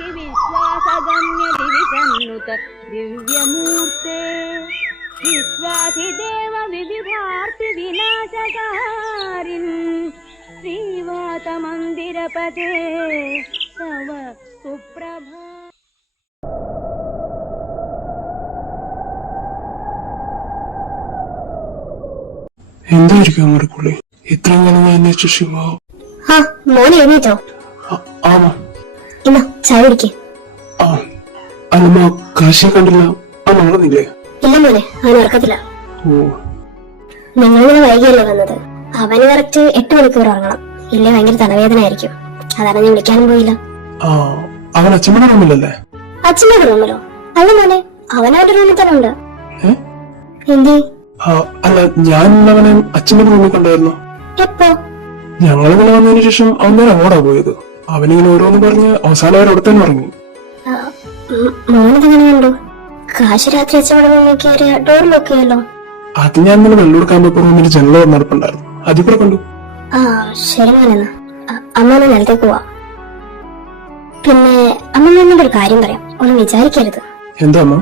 വിശ്വാസഗമ്യ ദിവിഷന്നുത ദിവ്യമൂർത്തേ വിശ്വാസിദേവ വിവിധാർത്തി വിനാശകാരിൻ ശ്രീവാത മന്ദിരപദേ തവ സുപ്രഭ. എന്തായിരിക്കും അമ്മക്കുള്ളി ഇത്രയും കാലം അന്വേഷിച്ച ശിവ? മോനെ എഴുന്നേറ്റോ? ആമാ. ഇന്നാ ചായ കുടിക്കേ. അല്ലമ്മ കാശിയെ കണ്ടില്ല. ഉറങ്ങുന്നില്ലേ? ഇല്ല മോനെ, അവൻ ഉറക്കത്തില്ല. നിങ്ങളിങ്ങനെ വൈകിയല്ലേ വന്നത്? അവന് കറക്റ്റ് 8 മണിക്കൂർ ഉറങ്ങണം, ഇല്ലേ ഭയങ്കര തലവേദന ആയിരിക്കും. അതാണ് ഞാൻ വിളിക്കാനും പോയില്ല. അവൻ അച്ഛമ്മയുടെ റൂമിലല്ലേ? അച്ഛമ്മയുടെ റൂമിലോ? അല്ല മോനെ, അവനവന്റെ റൂമിൽ തന്നെ ഉണ്ട്. എന്തി? അല്ല, ഞാൻ അവനെ അച്ഛമ്മയുടെ റൂമിൽ കണ്ടായിരുന്നു. എപ്പോ? ഞങ്ങളിങ്ങനെ വന്നതിന് ശേഷം അവൻ നേരെ അങ്ങോട്ടാ പോയത്. അവനിങ്ങനെ ഓരോന്ന് പറഞ്ഞ് അവസാനം അവരവിടെ തന്നെ ഉറങ്ങി. മോനെങ്ങനെ കണ്ടു? കാശ് രാത്രി അച്ഛമ്മയുടെ റൂമിൽ കയറിയ ഡോർ ലോക്ക് ചെയ്യല്ലോ. അത് ഞാൻ ഇന്നലെ വെള്ളൂർക്കാൻ പോയപ്പോ റൂമിൽ ജനൽ നടപ്പുണ്ടായിരുന്നു, അതിൽ കൂടെ കണ്ടു. ശരി മോനെന്നാ, അമ്മ നിലത്തേക്ക് പോവാ. പിന്നെ അമ്മ ഒരു കാര്യം പറയാം, ഒന്നും വിചാരിക്കരുത്. എന്താ അമ്മ?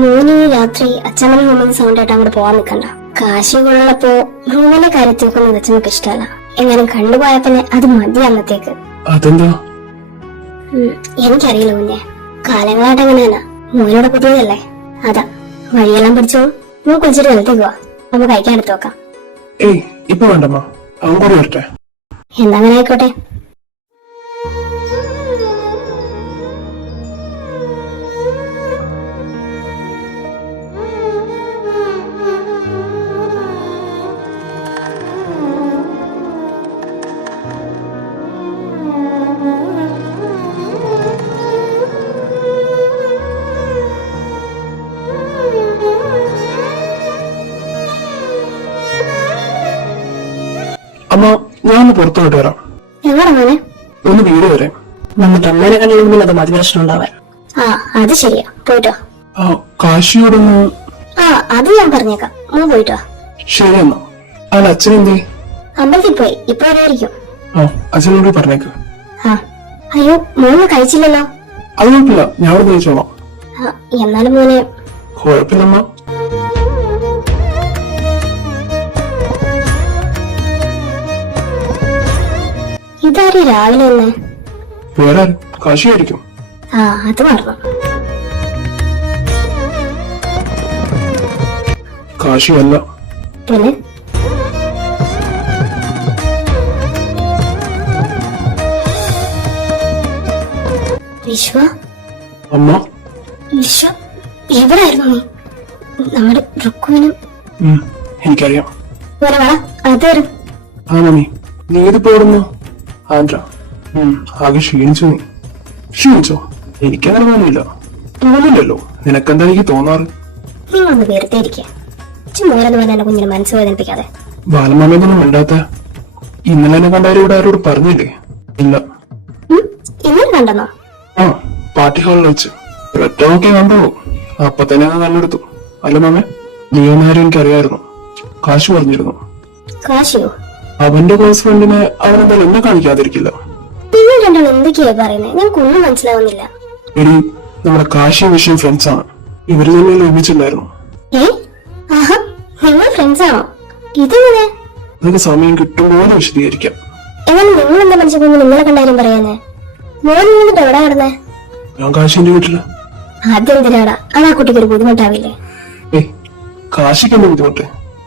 മോന് രാത്രി അച്ഛമ്മയുടെ റൂമിൽ സൗണ്ട് ആയിട്ട് അങ്ങോട്ട് പോവാൻ നിൽക്കണ്ട. കാശ് കൊള്ളപ്പോ റൂമിലെ കാര്യത്തിൽക്കൊന്നും അച്ഛമ്മക്ക് ഇഷ്ടമല്ല. എങ്ങനെ കണ്ടുപോയ പിന്നെ അത് മതി അന്നത്തേക്ക്. അതെന്താ? എനിക്കറിയില്ല കുഞ്ഞെ, കാലങ്ങളായിട്ട് അങ്ങനെയാണ്. മോനോട് പുതിയതല്ലേ, അതാ. വഴിയെല്ലാം പിടിച്ചോളൂ. മോൻ കുളിച്ചിട്ട് നിലത്തേക്ക് പോവാ, നമുക്ക് കഴിക്കാൻ എടുത്ത് വെക്കാം. ഏയ് ഇപ്പൊ വേണ്ടമ്മ, അവൻ കൂടി വരട്ടെ. എന്താ അങ്ങനെ ആയിക്കോട്ടെ. അമ്മ, ഞാനൊന്ന് പുറത്തോട്ട് വരാം. എവിടെ മോനെ? ഒന്ന് വീട് വരാം. നമ്മുടെ അമ്മേനെ കണ്ടെങ്കിൽ അത് മതി പ്രശ്നം ഉണ്ടാവാൻ. അത് ശരിയാ, പോയിട്ടോ. കാശിയോടൊന്ന്. അത് ഞാൻ പറഞ്ഞേക്കാം, മോൻ പോയിട്ടോ. ശരി എന്നാ. അല്ല, അച്ഛനെന്തേ? അമ്പലത്തിൽ പോയി, ഇപ്പൊ വരായിരിക്കും. അച്ഛനോട് പറഞ്ഞേക്ക്. അയ്യോ, മോന് കഴിച്ചില്ലല്ലോ. അത് കുഴപ്പമില്ല, ഞാൻ അവിടെ കഴിച്ചോളാം. എന്നാലും മോനെ. കുഴപ്പമില്ലമ്മ. ഇതാര് രാവിലെ തന്നെ? വേറെ കാശിയായിരിക്കും. അത് മറന്നു. കാശിയല്ല. പിന്നെ വിശ്വ? അമ്മ? വിശ്വ എവിടായിരുന്നു നീ? നമ്മുടെ റുക്കുവിനും. എനിക്കറിയാം. അത് വരും. മമ്മി, നീ ഇത് പോടുന്നു? ആന്ധ്ര. ആകെ ക്ഷീണിച്ചു. നീ ക്ഷീണിച്ചോ? എനിക്കങ്ങനെ തോന്നിയില്ല. തോന്നില്ലല്ലോ. നിനക്കെന്താ എനിക്ക് തോന്നാറ്? നീ ഒന്ന് വെറുതെ ഇരിക്കുക. ചുമ്മാരെന്ന് പറഞ്ഞാൽ കുഞ്ഞിനെ മനസ്സ് വേദനിപ്പിക്കാതെ. ബാലമാമയൊന്നും വേണ്ടാത്ത. ഇന്നലെ എന്നെ കണ്ടാരും ഇവിടെ ആരോട് പറഞ്ഞില്ലേ? ഇല്ല. ഇന്നലെ കണ്ടെന്നോ? പാർട്ടി ഹാളിൽ വെച്ച് ഒറ്റൊക്കെ കണ്ടോളൂ. അപ്പൊ തന്നെ ഞാൻ കണ്ടെടുത്തു. അല്ല മാമേ, നീയൊന്നാരും എനിക്കറിയായിരുന്നു. കാശ് പറഞ്ഞിരുന്നു. കാശിയോ? അവന്റെ ക്ലോസ് ഫ്രണ്ടിനെ അവനെന്തായാലും എന്നെ കാണിക്കാതിരിക്കില്ല. നിങ്ങൾ രണ്ടാളും എന്തൊക്കെയാ പറയുന്നത്? ഞങ്ങൾക്ക് ഒന്നും മനസ്സിലാവുന്നില്ല. എടി, നമ്മുടെ കാശി വിഷയം ഫ്രണ്ട്സ് ആണ്. ഇവര് തന്നെ ഒരുമിച്ചുണ്ടായിരുന്നു. നിങ്ങൾ ഫ്രണ്ട്സ് ആണോ? ഇതെങ്ങനെ? നിനക്ക് സമയം കിട്ടുമ്പോൾ വിശദീകരിക്കാം. എന്നാലും നിങ്ങൾ എന്താ മനസ്സിലാക്കി നിങ്ങളെ കണ്ടാലും പറയാനേ? മോൻ നിന്നിട്ട് എവിടെ നടന്നേ? ഞാൻ കാശിന്റെ വീട്ടില്. അതെന്തിനാടാ? അതാ കുട്ടിക്ക് ഒരു ബുദ്ധിമുട്ടാവില്ലേ? കാശിക്ക് എന്റെ ബുദ്ധിമുട്ട്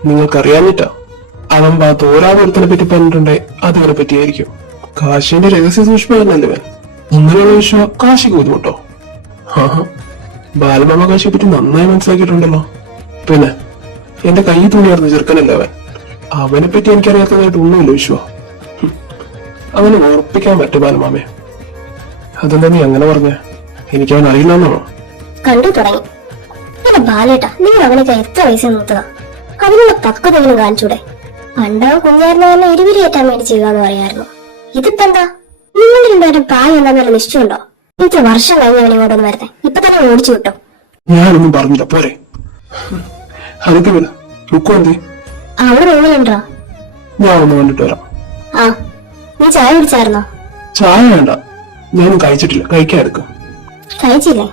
നിങ്ങൾക്കറിയാഞ്ഞിട്ടാ. അവൻ തോരാപുരത്തിനെ പറ്റി പറഞ്ഞിട്ടുണ്ടേ അതിനെ പറ്റിയായിരിക്കും. കാശിന്റെ രഹസ്യ സൂക്ഷ്മല്ലേ. ഇങ്ങനെയുള്ള വിഷയം കാശിക്ക് ബുദ്ധിമുട്ടോ? ബാലമാമ കാശിയെ പറ്റി നന്നായി മനസ്സിലാക്കിയിട്ടുണ്ടല്ലോ. പിന്നെ എന്റെ കൈ തുണിയാർന്ന ചെറുക്കനല്ലേ അവൻ. അവനെ പറ്റി എനിക്കറിയാത്തതായിട്ട് ഒന്നുമില്ല വിശ്വ. അവനെ ഉറപ്പിക്കാൻ പറ്റും ബാലമാമയെ. അതെന്താ നീ അങ്ങനെ പറഞ്ഞ? എനിക്ക് അവൻ അറിയില്ലെന്നാണോ? കണ്ടു തുടങ്ങി. ബാലേട്ടാ, നിങ്ങൾ അവനൊക്കെ എത്ര വയസ്സ് നോത്തതാ? അതിനുള്ള പക്വതെങ്കിലും കാണിച്ചൂടെ? പണ്ടാവ് കുഞ്ഞായിരുന്ന തന്നെ ഇരുവിരിയേറ്റാൻ വേണ്ടി ചെയ്യുകയെന്ന് പറയായിരുന്നു. ഇതിപ്പോ എന്താ? നിങ്ങൾ രണ്ടുപേരും പ്രായം എന്താണെന്നല്ല നിശ്ചയമുണ്ടോ? ഇത്ര വർഷം കഴിഞ്ഞവനെ ഇങ്ങോട്ടൊന്ന് വരുന്നേ. ഇപ്പൊ തന്നെ ഓടിച്ചു വിട്ടോ. ഞാനൊന്നും പറഞ്ഞില്ല, പോരെ. അതൊക്കെ വില ലുക്കോ എന്തേ? അവിടെ റൂമിലുണ്ടോ? ഞാൻ ഒന്ന് കണ്ടിട്ട് വരാം. നീ ചായ കുടിച്ചായിരുന്നോ? ചായ വേണ്ട, ഞാനും കഴിച്ചിട്ടില്ല. കഴിക്കാൻ എടുക്കും. കഴിച്ചില്ലേ?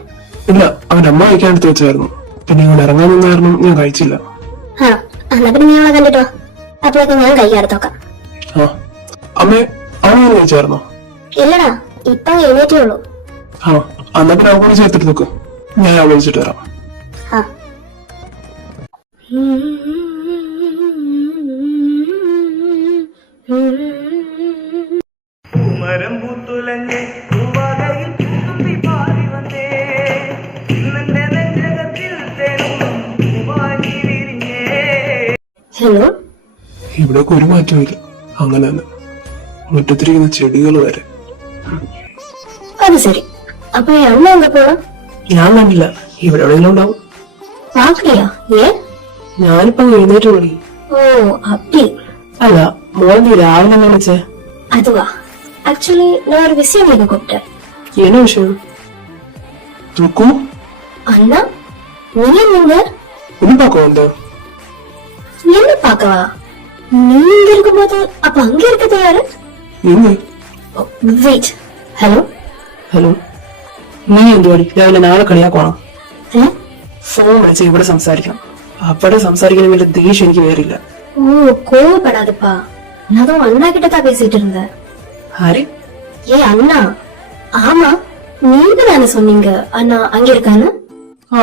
ഇല്ല, അവന്റെ അമ്മ കഴിക്കാൻ എടുത്ത് വെച്ചായിരുന്നു. പിന്നെ ഇങ്ങോട്ട് ഇറങ്ങാൻ നിന്ന കാരണം ഞാൻ കഴിച്ചില്ല. ആ എന്നാ പിന്നെ നീ അവളെ കണ്ടിട്ടോ. അപ്പോഴൊക്കെ ഞാൻ കഴിക്കാറത്തോക്കാം. ആ അമ്മേ, അവൻ കഴിച്ചായിരുന്നോ? ഇല്ലടാ, ഇപ്പൊ എഴുന്നേറ്റേ ഉള്ളൂ. ആ എന്നാ പിന്നെ അവൾ ചേർത്തിട്ട് നോക്ക്, ഞാൻ അവൾ വിളിച്ചിട്ട് വരാം. ആ പൂമരം പൂത്തുലഞ്ഞ് പൂവാകയിൽ പൂത്തുമ്പി പാടി വന്നേ ഇന്നെന്റെ നെഞ്ചകത്തിൽ തേനും പൂവാങ്ങി വിരിഞ്ഞേ. ഹലോ, ഇവിടെയൊക്കെ ഒരു മാറ്റമില്ല, അങ്ങനെ തന്നെ. മുറ്റത്തിരിക്കുന്ന ചെടികൾ വരെ. അത് ശരി. അപ്പൊ ഈ അണ്ണ എന്താ പോണ? ഞാൻ കണ്ടില്ല, ഇവിടെ എവിടെയെങ്കിലും ഉണ്ടാവും. വാക്കിയാ? ഏ ഞാനിപ്പോ എഴുന്നേറ്റ് വിളി. ഓ അപ്പി. അല്ല, മോളെ രാവിലെ തന്നെ വിളിച്ചേ. அதுவா? ஆக்சுவலி நான் ஒரு விஷயம் நீங்க கூப்பிட்டேன். என்ன விஷயம்? ருக்கு, அண்ணா, நீங்க நீங்க ഒന്ന് பார்க்க வந்த. என்ன பாக்கவா? நீங்க இருக்கும்போது அப்ப அங்க இருக்கிறது யாரு? நீங்க வெயிட். ஹலோ ഹലോ, നീ എന്തുവാടി രാവിലെ നാളെ കളിയാക്കോണം? ഏ? ഫോൺ വിളിച്ച് ഇവിടെ സംസാരിക്കണം. അവിടെ സംസാരിക്കുന്ന വലിയ ദേഷ്യം എനിക്ക് വേറില്ല. ஓ கோவப்படாதப்பா, நான் அதுவும் அண்ணா கிட்ட தான் பேசிட்டு இருந்தேன். ആര്? ஏ அண்ணா, ஆமா நீங்க தானே சொன்னீங்க அண்ணா அங்க இருக்கான்னு. ആ,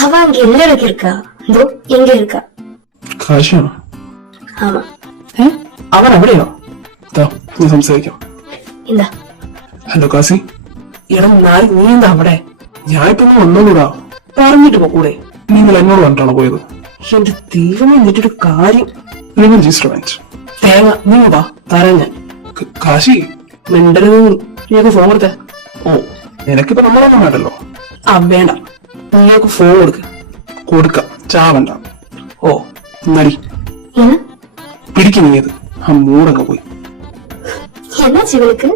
அவ அங்க எல்லா இடத்துல இருக்கா. இதோ எங்க இருக்கா. കാശാണോ? ஆமா, ഏ, അവർ അവിടെയോ? ഞാൻ സംസാരിക്കാം. இந்தா. ഹലോ കാസി, ഇടം നാല് നീ എന്താ അവിടെ? ഞാൻ ഇപ്പൊ വന്നോളൂടാ. പറഞ്ഞിട്ട് പോകൂടെ? നീ ഇന്നലെ എന്നോട് പറഞ്ഞിട്ടാണോ പോയത്? എന്റെ ദൈവം, എന്നിട്ടൊരു കാര്യം. നിങ്ങൾ ജിസ്റ്റർമെന്റ് തേങ്ങ നീ വാ, തരാൻ ഞാൻ. കാശി, മിണ്ടരുത്. നീക്ക് ഫോൺ കൊടുത്തേ. ഓ നിനക്കിപ്പോ നമ്മളൊന്നും വേണ്ടല്ലോ. ആ വേണ്ട, നീക്ക് ഫോൺ കൊടുക്ക. കൊടുക്കാം, ചാവണ്ട. ഓ നടി என்ன പിടിക്കുന്നത് ആ മൂടങ്ങ് പോയി. என்னாச்சு இவளுக்கு?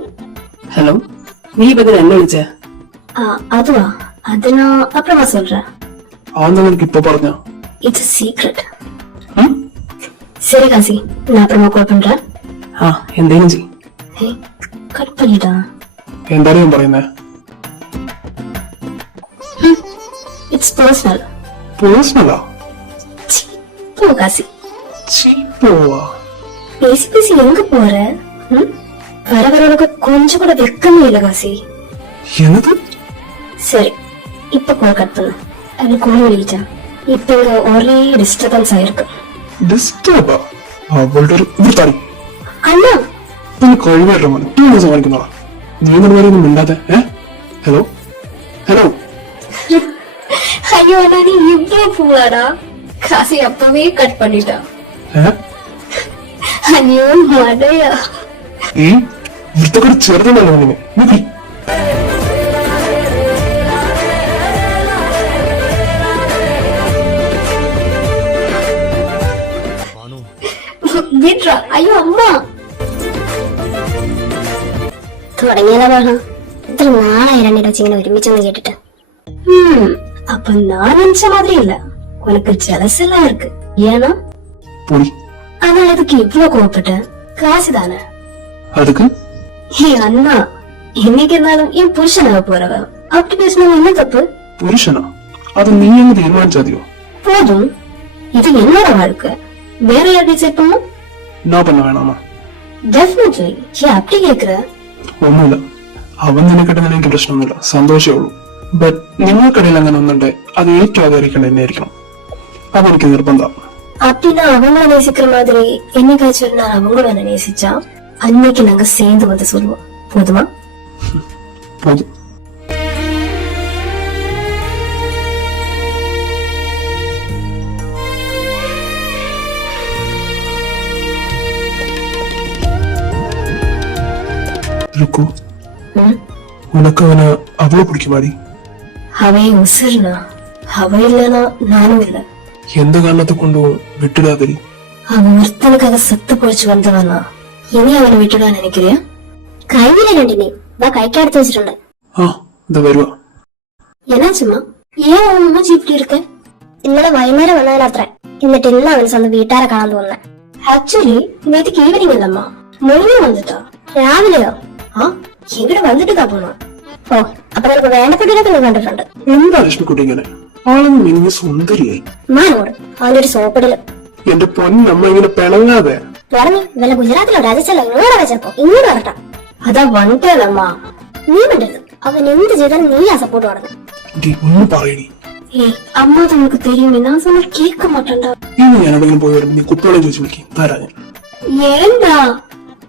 ഹലോ, നീ ഇപ്പൊ ഇതിന് എന്നെ വിളിച്ചേ? அதுவா? அது நான் அப்புறமா சொல்றேன். അതെന്താ നിനക്ക് ഇപ്പൊ പറഞ്ഞ? It's secret. சரி காசி, நான் அப்புறமா கால் பண்றேன். ആ എന്തേലും ചെയ്. ஏய், கட் பண்ணிட்டா. എന്താണ് ഞാൻ പറയുന്നേ? It's personal. പേഴ്സണലാ? போ காசி. പോവാ. பேசி பேசி எங்க போற? வர வர உனக்கு கொஞ்சம் கூட வெக்கமே இல்ல காசி. എന്നത്? சரி, இப்ப கால் கட் பண்ணு. அது கால் வெளியிட்டேன். இப்ப இங்க ஒரே டிஸ்டர்பன்ஸ் ஆயிருக்கு. ഡിസ്റ്റർബാ? അവളുടെ ഒരു വൃത്താടി. அண்ணா, പിന്നെ കഴിവേറെ മോനെ ടൂ ദിവസം കാണിക്കുന്നോളാ. നീ എന്നോട് ഒന്നും മിണ്ടാതെ. Hello hello. ஐயோ அண்ணா, நீ இவ்ளோ ஃபூலாடா. காசி அப்பவே கட் பண்ணிட்டா. ஐயோ மடையா. ഈ വൃത്തക്കൊരു ചെറുതല്ലോ നിന്നെ. നോക്കി விட்ரா. ஐயோ அம்மா. തുടങ്ങിയാലോ ബഹളം? ഇത്ര നാളായി രണ്ടിട വെച്ചിങ്ങനെ ഒരുമിച്ചൊന്ന് കേട്ടിട്ട്. அப்ப நான் நினைச்ச மாதிரி இல்ல, உனக்கு ஜலசெல்லாம் இருக்கு. ஏன்னா പൊടി. ஆனா அதுக்கு இவ்ளோ கோவப்பட்ட? காசுதானே. அதுக்கு ஏ அண்ணா, என்னைக்கு இருந்தாலும் என் புருஷனாக போறவ அப்படி பேசணும் என்ன தப்பு? പുരുഷനാ? അത് നീ അങ്ങ് തീരുമാനിച്ചാതിയോ? போதும், இது என்னோட வாழ்க்கை. வேற யார் டிசைட் பண்ணும்? ഞാൻ പറഞ്ഞ വേണമാ? டெஃபினெட்லி. ஏன் அப்படி கேக்குற? ഒന്നുമില്ല, അവൻ നിനക്കിട്ട് എനിക്ക് പ്രശ്നമൊന്നുമില്ല, സന്തോഷമേ ഉള്ളൂ. ബട്ട് നിങ്ങൾക്കിടയിൽ അങ്ങനെ ഒന്നുണ്ടെ അത് ഏറ്റവും ആദരിക്കേണ്ട എന്നെയായിരിക്കണം. അതെനിക്ക് നിർബന്ധം. அப்படின்னா அவங்கள நேசிக்கிற மாதிரி என்னைக்காச்சும் ஒரு நாள் அவங்களும் என்ன நேசிச்சா அன்னைக்கு நாங்க சேர்ந்து வந்து சொல்லுவோம். போதுமா? പോതും. ருக்கு, உனக்கு அவனை அவ்வளவு பிடிக்குமாடி? அவன் உசிர்னா, அவ இல்லனா நானும் இல்ல. எந்த காரணத்தை கொண்டும் விட்டுடாதடி. அவன் ஒருத்தனுக்காக செத்து பொழிச்சு வந்தவனா, இனி அவனை விட்டுடா நினைக்கிறியா? கையில ரெண்டு வா கைக்கு எடுத்து வச்சிருந்தேன். ആ ഇതാ വരുവാ. என்னாச்சுமா? ஏன் அவன் மூஞ்சி இப்படி இருக்க? ഇന്നലെ വൈകുന്നേരം വന്നതിനത്ര, എന്നിട്ട് ഇന്ന് അവൻ സ്വന്തം വീട്ടുകാരെ കാണാൻ തോന്നുന്നേ. ആക്ച്വലി നേരത്തേക്ക് ഈവനിങ് അല്ലമ്മ, മുഴുവൻ വന്നിട്ടാ. രാവിലെയോ? ആ എങ്ങടെ വന്നിട്ട് താ പോണോ? ഓ, അപ്പൊ നിനക്ക് വേണ്ടപ്പെട്ടവരൊക്കെ നീ കണ്ടിട്ടുണ്ട്. എന്താ ലക്ഷ്മിക്കുട്ടി ഇങ്ങനെ? ആളൊന്നും മിനിഞ്ഞ സുന്ദരിയായി. മാനോട് അവന്റെ ഒരു സോപ്പിടല്. എന്റെ പൊന്നമ്മ ഇങ്ങനെ പിണങ്ങാതെ. പറഞ്ഞു വല്ല ഗുജറാത്തിലോ രാജസ്ഥാനിലോ ഇങ്ങോട്ട് വെച്ചപ്പോ ഇങ്ങോട്ട് വരട്ടെ. അതാ വണ്ടേലമ്മ. നീ വേണ്ടത് അവൻ എന്ത് ചെയ്താലും നീ ആ സപ്പോർട്ട് പറഞ്ഞു. ഒന്നും പറയണി. അമ്മ നമുക്ക് തരുമേ ഞാൻ സമയം കേൾക്ക മാട്ടണ്ട. ഇനി ഞാൻ എവിടെങ്കിലും പോയി വരുമ്പോ നീ കുത്തോളം ചോദിച്ചു വിളിക്കും തരാ ഞാൻ. ஏண்டா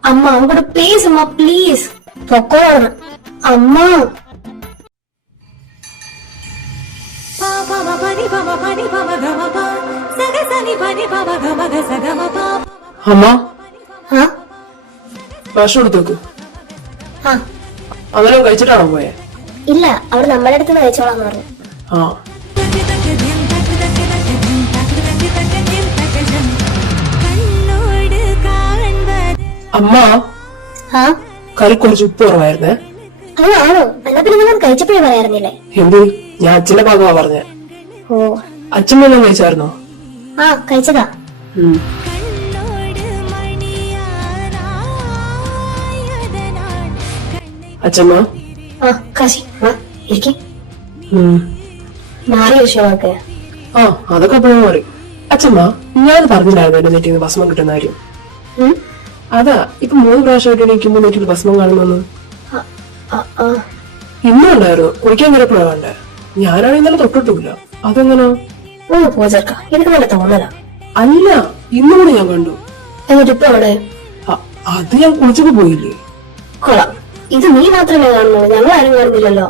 அம்மா அவங்கூட பேசுமா ப்ளீஸ். பொக்கோட அம்மா അമ്മ ആ ഭക്ഷണം എടുത്തേക്ക്. ആ അങ്ങനെ കഴിച്ചിട്ടാണോ പോയെ? ഇല്ല, അവിടെ നമ്മുടെ അടുത്ത് കഴിച്ചോളാന്ന് പറഞ്ഞു. ആ അമ്മ ആ കറി കുറച്ച് ഉപ്പ് കുറവായിരുന്നേ. ആണോ? എന്നാ പിന്നെ നിങ്ങൾ കഴിച്ചപ്പോഴേ പറയാറുന്നില്ലേ? എന്ത്? ഞാൻ അച്ഛന്റെ ഭാഗമാ പറഞ്ഞേ. ഓ അച്ഛൻ വല്ലതും കഴിച്ചായിരുന്നോ? ആ കഴിച്ചതാ. ഉം. അച്ഛമ്മ ആ കാശി ആ ഇരിക്കും ഉം. മാറിയ വിഷയമൊക്കെ. ആ അതൊക്കെ അപ്പോഴും മാറി. അച്ഛമ്മ ഞാൻ പറഞ്ഞില്ലായിരുന്നു എന്റെ നെറ്റിന്ന് ഭസ്മം കിട്ടുന്ന കാര്യം. അതാ ഇപ്പൊ 3 പ്രാവശ്യമായിട്ട് എനിക്കുമ്പോ നെറ്റിൽ ഭസ്മം കാണുന്നു. ഇന്നും ഉണ്ടായിരുന്നു, കുടിക്കാൻ വരപ്പോഴാ വേണ്ടേ. ഞാനാണ് ഇന്നലെ തൊട്ടിട്ടില്ല. അതെങ്ങനാ? ഓ പോചർക്ക എനിക്ക് നല്ല തോന്നല. അല്ല, ഇന്നും കൂടെ ഞാൻ കണ്ടു. എന്നിട്ട് ഇപ്പൊ അവിടെ അത് ഞാൻ കുളിച്ചപ്പോ പോയില്ലേ. കൊള്ളാം. ഇത് നീ മാത്രമേ കാണുന്നുള്ളൂ, ഞങ്ങൾ ആരും കാണുന്നില്ലല്ലോ.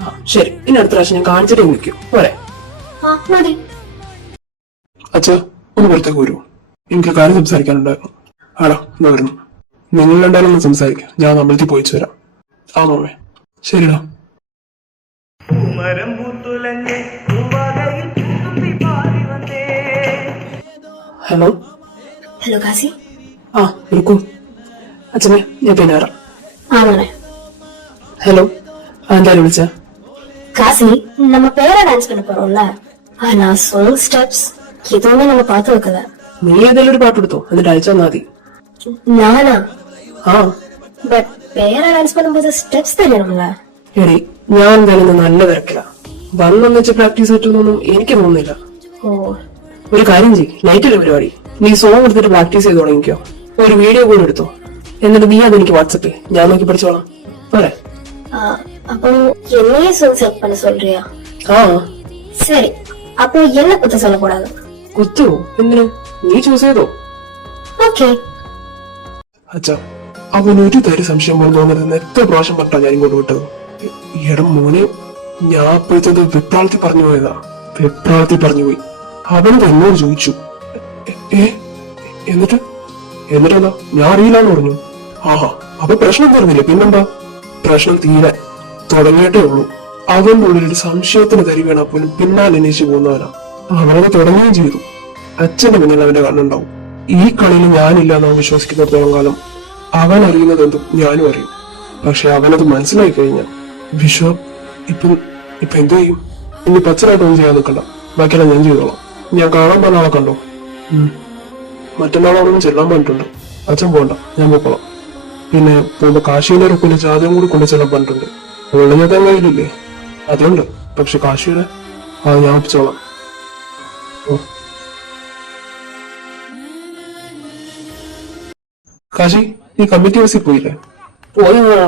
ആ ശരി, ഇനി അടുത്ത പ്രാവശ്യം ഞാൻ കാണിച്ചിട്ട് വിളിക്കും. പോരെ? ആ മതി. അച്ഛാ ഒന്ന് പുറത്തേക്ക് വരൂ, എനിക്ക് കാര്യം സംസാരിക്കാനുണ്ടായിരുന്നു. ആടാ എന്നാ വരുന്നു. നിങ്ങൾ രണ്ടാലും ഒന്ന് സംസാരിക്കാം, ഞാൻ അമ്പലത്തിൽ പോയിച്ചു വരാം. ആ മോമേ ശരിടാ. പൂമരം പൂത്തുലഞ്ഞ് പൂവാകയിൽ പൂത്തുമ്പി പാറി വന്നേ. Hello hello Kashi. ആ വിളിക്കൂ. അച്ഛമ്മേ ഞാൻ പിന്നെ വരാം. ആ മോനെ. ഹലോ എന്തായാലും വിളിച്ച காசி நம்ம பேர டான்ஸ் பண்ண போறோம்ல, ஆனா சாங் ஸ்டெப்ஸ் எதுவுமே நம்ம பார்த்து வைக்கல. നീ ഏതെങ്കിലും ഒരു പാട്ട് എടുത്തോ, എന്നിട്ട് അയച്ചു തന്നാ മതി. நானா? ആ பட் பேர டான்ஸ் பண்ணும்போது ஸ்டெப்ஸ் தெரியணும்ல. എടി ഞാൻ എന്തായാലും ഇന്ന് നല്ല തിരക്കില്ല. വന്നൊന്ന് വെച്ച് പ്രാക്ടീസ് പറ്റുന്നൊന്നും എനിക്ക് തോന്നുന്നില്ല. ஓ ഒരു കാര്യം ചെയ്യ്, നൈറ്റിലെ പരിപാടി നീ സോങ് എടുത്തിട്ട് പ്രാക്ടീസ് ചെയ്ത് തുടങ്ങിക്കോ. ഒരു വീഡിയോ കൂടെ എടുത്തോ, എന്നിട്ട് നീ അതെനിക്ക് വാട്സപ്പ് ഞാൻ നോക്കി പഠിച്ചോളാം. പോരെ? அப்போ என்னையே சாங் செலக்ட் பண்ண சொல்றியா? ആ சரி, அப்போ என்ன குத்த சொல்லக்கூடாது. കുത്തുവോ? എന്തിനു? നീ ചൂസ് ചെയ്തോ. ஓகே. അച്ഛാ അവൻ ഒരു തരം സംശയം പോലും തോന്നരുതെന്ന് എത്ര പ്രാവശ്യം പറഞ്ഞാ ഞാൻ ഇങ്ങോട്ട് വിട്ടത്. എടം മോനെ, ഞാൻ അപ്പോഴത്തെ വെപ്രാളത്തിൽ പറഞ്ഞു പോയതാ. വെപ്രാളത്തിൽ പറഞ്ഞു പോയി. അവൻ എന്നോട് ചോദിച്ചു. എന്നിട്ടെന്താ ഞാൻ അറിയില്ലാന്ന് പറഞ്ഞു. ആഹാ, അപ്പൊ പ്രശ്നം പറഞ്ഞില്ലേ? പിന്നെന്താ പ്രശ്നം? തീരെ തുടങ്ങിയിട്ടേ ഉള്ളൂ. അവന്റെ ഉള്ളിൽ ഒരു സംശയത്തിന് തരി വീണാ പോലും പിന്നാലെ അന്വേഷിച്ചു പോകുന്നവനാ. അവനത് തുടങ്ങുകയും ചെയ്തു. അച്ഛന്റെ മുന്നിൽ അവന്റെ കണ്ണുണ്ടാവും. ഈ കളിയിൽ ഞാനില്ല എന്ന് അവൻ വിശ്വസിക്കുന്നിടത്തോളം കാലം അവൻ അറിയുന്നത് എന്തും ഞാനും അറിയും. പക്ഷെ അവനത് മനസ്സിലായി കഴിഞ്ഞാൽ വിശ്വ ഇപ്പൊ എന്തു ചെയ്യും? ഇനി പച്ചനായിട്ടൊന്നും ചെയ്യാൻ നിൽക്കണ്ട, ബാക്കിയെല്ലാം ഞാൻ ചെയ്തോളാം. ഞാൻ കാണാൻ പറഞ്ഞ ആളെ കണ്ടോ? മറ്റന്നാളോടൊന്നും ചെല്ലാൻ പറഞ്ഞിട്ടുണ്ട്. അച്ഛൻ പോകണ്ട, ഞാൻ പോക്കോളാം. പിന്നെ പോകുമ്പോ കാശിയുടെ ഒരു ജാതകം കൂടി കൊണ്ടു ചെല്ലാൻ പറഞ്ഞിട്ടുണ്ട്. വെള്ളിഞ്ഞാൻ കയ്യിലില്ലേ? അതുണ്ട്, പക്ഷെ കാശിയുടെ അത് ഞാൻ ഒപ്പിച്ചോളാം. കാശി, ഈ കമ്മിറ്റി ഹൗസിൽ പോയില്ലേ? പോയി മഴ.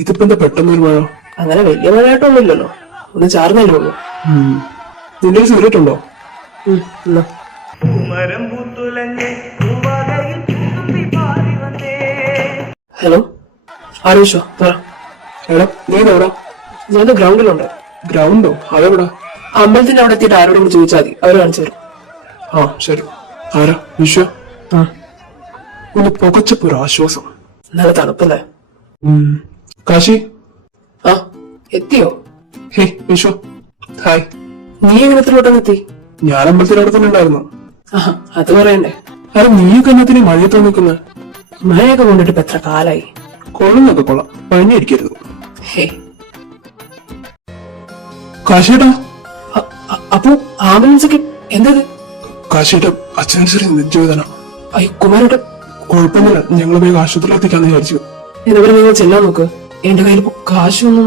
ഇതിപ്പോ എന്താ പെട്ടെന്നൊരു മഴ? അങ്ങനെ വലിയ മഴയായിട്ടൊന്നുമില്ലല്ലോ, ഒന്ന് ചാർന്നല്ലേ ഉള്ളൂ. നിന്റെ സിഗരറ്റ് ഉണ്ടോ? എന്നാ പൂമരം പൂത്തുലഞ്ഞ് പൂവാകയിൽ പൂത്തുമ്പി പാറി വന്നേ. ഹലോ ആരോഷോ പറ. എടാ നീ എവിടാ? ഞാൻ ഗ്രൗണ്ടിലുണ്ട്. ഗ്രൗണ്ടോ? അതെവിടാ? അമ്പലത്തിന്റെ അവിടെ എത്തിയിട്ട് ആരോടും ചോദിച്ചാൽ മതി, അവർ കാണിച്ചു തരും. ആ ശരി. ആരാ? വിശ്വ? ആ ഒന്ന് പുകച്ചപ്പോ ഒരു ആശ്വാസം. നല്ല തണുപ്പല്ലേ? കാശി? ആ എത്തിയോ? ഹേ വിശ്വ, ഹായ്. നീ എങ്ങനത്തിലോട്ടൊന്ന് എത്തി? ഞാൻ അമ്പലത്തിനവിടെ തന്നെ ഉണ്ടായിരുന്നു. ആ അത് പറയണ്ടേ. അരെ നീയൊക്കെ എന്നത്തിന് മഴയത്തോ നിൽക്കുന്നത്? മഴയൊക്കെ കൊണ്ടിട്ട് ഇപ്പൊ എത്ര കാലായി. കൊള്ളുന്നൊക്കെ കൊള്ളാം, പനിയടിക്കരുത്. ഹേ കാശിയേട്ടാ? അപ്പൊ ആംബുലൻസൊക്കെ എന്തത്? കാശിയേട്ട അച്ഛനനുസരിച്ച് നെഞ്ചുവേദന. അയ്യോ കുമാരേട്ട. കുഴപ്പമൊന്നുമില്ല, ഞങ്ങൾ വേഗം ആശുപത്രിയിൽ എത്തിക്കാന്ന് വിചാരിച്ചു. എന്നവരെ നിങ്ങൾ ചെല്ലാൻ നോക്ക്. എന്റെ കയ്യിൽ ഇപ്പൊ കാശൊന്നും.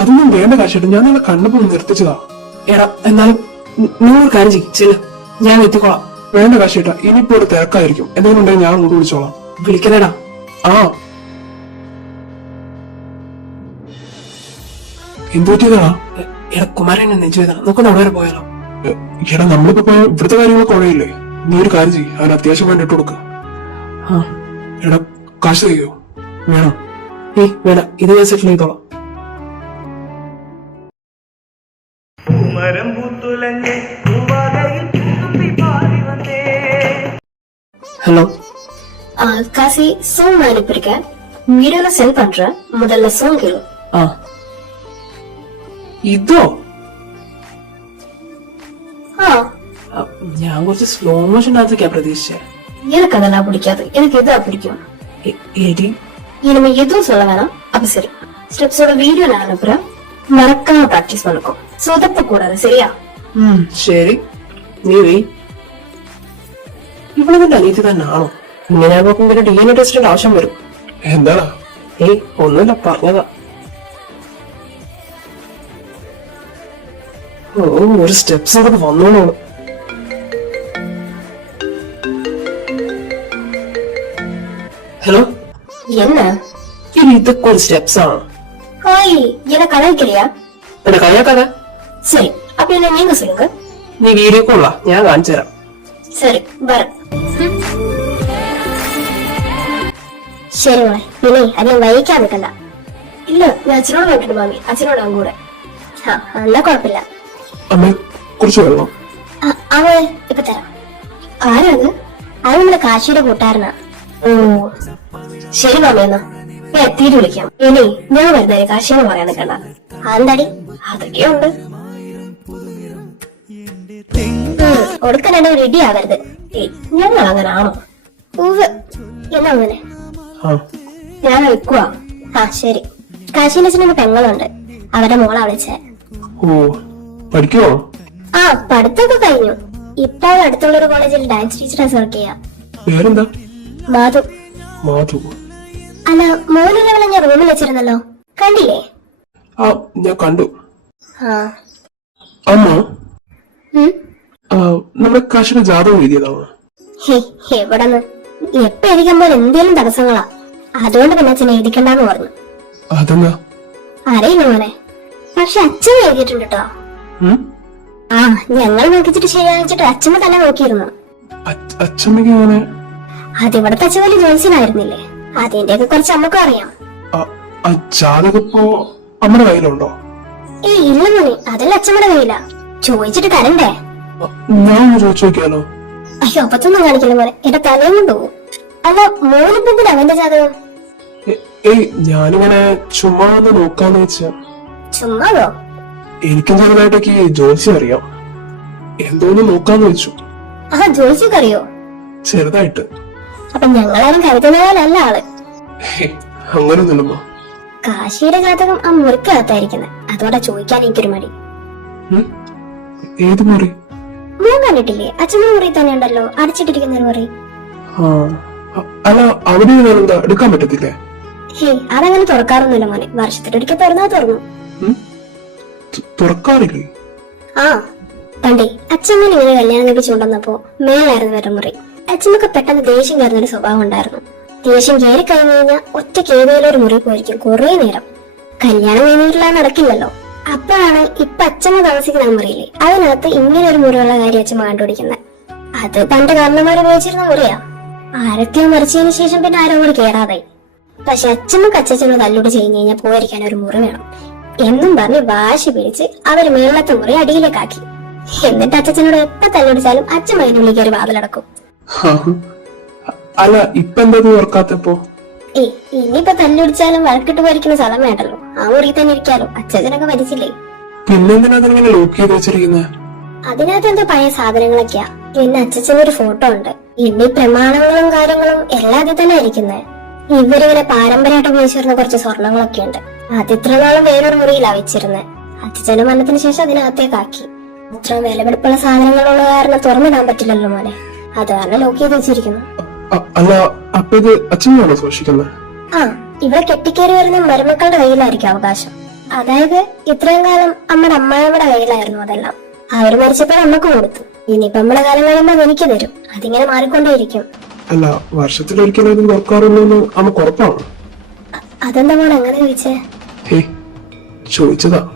അതൊന്നും വേണ്ട കാശേട്ടാ, ഞാൻ നിങ്ങളെ കണ്ടപ്പോ നിർത്തിച്ചതാ. എടാ എന്നാലും നിങ്ങൾ കാര്യം ചെയ്യില്ല, ഞാൻ എത്തിക്കോളാം. വേണ്ട കാശേട്ടാ, ഇനിയിപ്പോ ഒരു തിരക്കായിരിക്കും. എന്തെങ്കിലും ഉണ്ടെങ്കിൽ ഞാൻ അങ്ങോട്ട് വിളിച്ചോളാം. വിളിക്കണേടാ. ആ എന്ത് പറ്റിയതാ? എടാ കുമാരൻ നെഞ്ചു ചെയ്താ, നമുക്കൊന്ന് അവിടെ വരെ പോയാലോ? എടാ നമ്മളിപ്പോ പോയ ഇവിടുത്തെ കാര്യങ്ങളൊക്കെ കുഴയില്ലേ? നീ ഒരു കാര്യം ചെയ്യ്, അവന് അത്യാവശ്യം വേണ്ടി ഇട്ട് കൊടുക്ക. ആ എടാ കാശ് തയ്യോ? വേണം. വേണ്ട, ഇത് ഞാൻ സെറ്റിൽ ചെയ്തോളാം. പൂമരം പൂത്തുലഞ്ഞ് പൂവാകയിൽ പൂത്തുമ്പി പാടി വന്നേ. ஹலோ காசி சாங் நான் அனுப்பியிருக்கேன், வீடியோல சென்ட் பண்றேன். முதல்ல சாங் கேளு. ആ ഇതോ? ஆ ആ, ഞാൻ കുറച്ച് സ്ലോ മോഷൻ ആദ്യമൊക്കെയാ പ്രതീക്ഷിച്ചേ. எனக்கு அதெல்லாம் பிடிக்காது, எனக்கு இதா பிடிக்கும். ഏടി இனிமே எதுவும் சொல்ல வேணாம். அப்ப சரி, ஸ்டெப்ஸோட வீடியோ நான் அனுப்புறேன், மறக்காம பிராக்டிஸ் பண்ணுக்கும். சொதப்ப கூடாது, சரியா? ശരി, നീ വെയ്. ഇവിടെ നിന്റെ അനിയത്തി തന്നെയാണോ? ഇങ്ങനെ നോക്കും പിന്നെ DNA ടെസ്റ്റിന്റെ ആവശ്യം വരും. എന്താടാ? ഒന്നുമില്ല, പറഞ്ഞതാ. ഓ, ഒരു സ്റ്റെപ്സ് അവിടെ വന്നോളൂ. ഹലോ, என்ன? ഇത് ഇതൊക്കെ ഒരു സ്റ്റെപ്സ് ആണ്. ஓய், என்ன கலாய்க்கிறியா? എന്റെ കളിയാക്കാതെ. சரி, அப்ப என்ன நீங்க சொல்லுங்க. നീ വീഡിയോ കോളാ, ഞാൻ കാണിച്ചു തരാം. சரி, வரேன். ശരി മോളെ, ഇനി അതിനെ വൈകിക്കാൻ നിൽക്കണ്ട. ഇല്ല, ഞാൻ അച്ഛനോട് നോക്കിട്ട് മാമി, അച്ഛനോടാകും കൂടെ. ആ എന്നാ കുഴപ്പമില്ല. അമ്മ കുറച്ച് വെള്ളം. അവൻ ഇപ്പൊ തരാം. ആരാത്? അത് നമ്മുടെ കാശിയുടെ കൂട്ടുകാരനാ. ഓ ശരി മാമി, എന്നാ ഞാൻ എത്തിയിട്ട് വിളിക്കാം. ഇനി ഞാൻ വരുന്നേ കാശിയെന്ന് പറയാൻ നിൽക്കണ്ട. അതെന്താടി? അതൊക്കെയുണ്ട്. ഒടുക്കനെ റെഡി ആവരുത്. ഞങ്ങൾ അങ്ങനെ ആണോ? പൂവ് എന്നാ അങ്ങനെ ഞാൻ വെക്കുവാ. ആ ശരി. കാശിന്റെ പെങ്ങളുണ്ട്, അവരുടെ മോളാ വിളിച്ചേ. ഓ പഠിക്കുവോ? ആ പഠിത്തമൊക്കെ കഴിഞ്ഞു. ഇപ്പൊ അവൾ അടുത്തുള്ളൊരു കോളേജിൽ ഡാൻസ് ടീച്ചറായി വർക്ക് ചെയ്യാം. പേരെന്താ? മാധു. മാധു. അല്ല, മോനുള്ളവളെ ഞാൻ റൂമിൽ വെച്ചിരുന്നല്ലോ, കണ്ടില്ലേ? ആ ഞാൻ കണ്ടു. ആ അമ്മ നമ്മുടെ കാശിന്റെ ജാതകം എഴുതിയതാണോ? എവിടെന്ന്? എപ്പോ എഴുതിക്കാൻ പോലെ എന്തേലും തടസ്സങ്ങളാ, അതുകൊണ്ട് പിന്നെ അച്ഛനെ എഴുതിക്കണ്ടെന്ന് പറഞ്ഞു. അതെന്താ? അറിയില്ല മോനെ, പക്ഷെ അച്ഛൻ എഴുതിയിട്ടുണ്ട് കേട്ടോ. ആ ഞങ്ങൾ നോക്കിച്ചിട്ട് ശരിയാച്ചിട്ട് അച്ഛമ്മ തന്നെ നോക്കിയിരുന്നു. അച്ഛമ്മക്ക് അങ്ങനെ? അതിവിടത്തെ അച്ഛൻ വലിയ ജോത്സ്യനായിരുന്നില്ലേ, അതിന്റെയൊക്കെ കുറച്ച് അമ്മക്കും അറിയാം. ജാതകം ഇപ്പോ അമ്മയുടെ കയ്യിലുണ്ടോ? ഇല്ല മോനെ, അതല്ല അച്ഛമ്മയുടെ കയ്യില. ചോദിച്ചിട്ട് തരണ്ടേ? ഞാൻ ഒന്ന് ചോദിച്ചു നോക്കിയാലോ? അയ്യോ അപ്പത്തൊന്നും കാണിക്കില്ല മോനെ, എന്റെ തലയും കൊണ്ടുപോകും. അല്ല മോനിപ്പെന്തിനാ അവന്റെ ജാതകം? ഞാനിങ്ങനെ ചുമ്മാ ഒന്ന് നോക്കാന്ന് വെച്ചാ. ചുമ്മാതോ? എനിക്കും ചെറുതായിട്ടൊക്കെ ജോത്സ്യം അറിയാം, എന്തോന്ന് നോക്കാന്ന് വെച്ചു. ആ ജോത്സ്യൊക്കെ അറിയോ? ചെറുതായിട്ട്. അപ്പൊ ഞങ്ങളാരും കരുതുന്ന പോലല്ല ആള്. അങ്ങനൊന്നുമില്ലമ്മ. കാശിയുടെ ജാതകം ആ മുറിക്കകത്തായിരിക്കുന്നത്, അതോടെ ചോദിക്കാൻ എനിക്കൊരു മടി. ഏത് മുറി? മോൻ കണ്ടിട്ടില്ലേ, അച്ഛൻ്റെ മുറി തന്നെ ഉണ്ടല്ലോ അടച്ചിട്ടിരിക്കുന്ന ഒരു മുറി. അല്ല അവിടെ എന്താ എടുക്കാൻ പറ്റത്തില്ലേ? അതങ്ങനെ തുറക്കാറൊന്നുമില്ല മോനെ, വർഷത്തിലൊരിക്കൽ തുറന്നാ തുറന്നു. തുറക്കാറില്ലേ? ആ പണ്ടേ അച്ഛമ്മനെ ഇങ്ങനെ കല്യാണം കഴിച്ചുകൊണ്ടുവന്നപ്പോ മേലായിരുന്നു വരെ മുറി. അച്ഛമ്മക്ക് പെട്ടെന്ന് ദേഷ്യം കയറുന്നൊരു സ്വഭാവം ഉണ്ടായിരുന്നു. ദേഷ്യം കയറി കഴിഞ്ഞു കഴിഞ്ഞാൽ ഒറ്റയ്ക്ക് ഏതെങ്കിലും ഒരു മുറി പോയിരിക്കും കുറെ നേരം. കല്യാണം കഴിഞ്ഞിട്ടുള്ള നടക്കില്ലല്ലോ. അപ്പോഴാണ് ഇപ്പൊ അച്ഛമ്മ താമസിക്കുന്ന മുറിയില്ലേ, അതിനകത്ത് ഇങ്ങനെ ഒരു മുറിയുള്ള കാര്യം അച്ഛമ്മ കണ്ടുപിടിക്കുന്നത്. അത് പണ്ട് കാരണന്മാർ ഉപയോഗിച്ചിരുന്ന മുറിയാ. ആരൊക്കെയോ മരിച്ചതിന് ശേഷം പിന്നെ ആരോ കൂടി കേറാതായി. പക്ഷെ അച്ഛമ്മക്ക് അച്ഛനോട് തല്ലൂട് ചെയ്ത് കഴിഞ്ഞാൽ പോയിരിക്കാൻ ഒരു മുറി വേണം എന്നും പറഞ്ഞ് വാശി പിടിച്ച് അവര് മേളത്തെ മുറി അടിയിലേക്കാക്കി. എന്നിട്ട് അച്ഛനോട് എപ്പോ തല്ലുടിച്ചാലും അച്ഛൻ അതിനുള്ളിൽ കയറി വാതിലടക്കും. അല്ല ഇപ്പൊ എന്താ ഓർക്കാത്തപ്പോ? ഇനിയിപ്പൊ തല്ലുടിച്ചാലും വഴക്കിട്ട് പോയിരിക്കുന്ന സ്ഥലം വേണ്ടല്ലോ, ആ മുറി തന്നെ ഇരിക്കാലോ. അച്ഛനൊക്കെ മരിച്ചില്ലേ, പിന്നെന്തിനാ അതിങ്ങനെ ലോക്ക് ചെയ്ത് വെച്ചിരിക്കുന്നത്? അതിനകത്ത് എന്തോ പഴയ സാധനങ്ങളൊക്കെയാ. പിന്നെ അച്ഛനൊരു ഫോട്ടോ ഉണ്ട്. ഇനി പ്രമാണങ്ങളും കാര്യങ്ങളും എല്ലാം അതിൽ തന്നെ ഇരിക്കുന്നത്. ഇവരിങ്ങനെ പാരമ്പര്യമായിട്ട് ഉപയോഗിച്ചിരുന്ന കുറച്ച് സ്വർണങ്ങളൊക്കെ ഉണ്ട്. അതിത്ര നാളും വേറൊരു മുറിയിലാ വെച്ചിരുന്നത്. അച്ഛന്റെ മരണത്തിന് ശേഷം അതിനകത്തേക്കാക്കി. ഇത്ര വിലപിടിപ്പുള്ള സാധനങ്ങളുള്ള കാരണം തുറന്നിടാൻ പറ്റില്ലല്ലോ മോനെ, അത് കാരണം ലോക്ക് ചെയ്ത് വെച്ചിരിക്കുന്നു. അല്ല അപ്പൊ ഇത് അച്ഛനാണോ സൂക്ഷിക്കുന്നത്? ആ ഇവിടെ കെട്ടിക്കേറി വരുന്ന മരുമക്കളുടെ കയ്യിലായിരിക്കും അവകാശം. അതായത് ഇത്രയും കാലം അമ്മയുടെ അമ്മായിയുടെ കയ്യിലായിരുന്നു അതെല്ലാം. അവര് മരിച്ചപ്പോൾ അമ്മക്ക് കൊടുത്തു. ഇനിയിപ്പോ നമ്മുടെ കാലം കഴിയുമ്പോൾ അത് എനിക്ക് തരും. അതിങ്ങനെ മാറിക്കൊണ്ടേയിരിക്കും. അല്ല, വർഷത്തിലൊരിക്കലും ഇത് തുറക്കാറുള്ളൂ എന്ന് നമുക്ക് ഉറപ്പാണ്. അതെന്താ മോൻ അങ്ങനെ ചോദിച്ചേ? ഹേ, ചോദിച്ചതാ.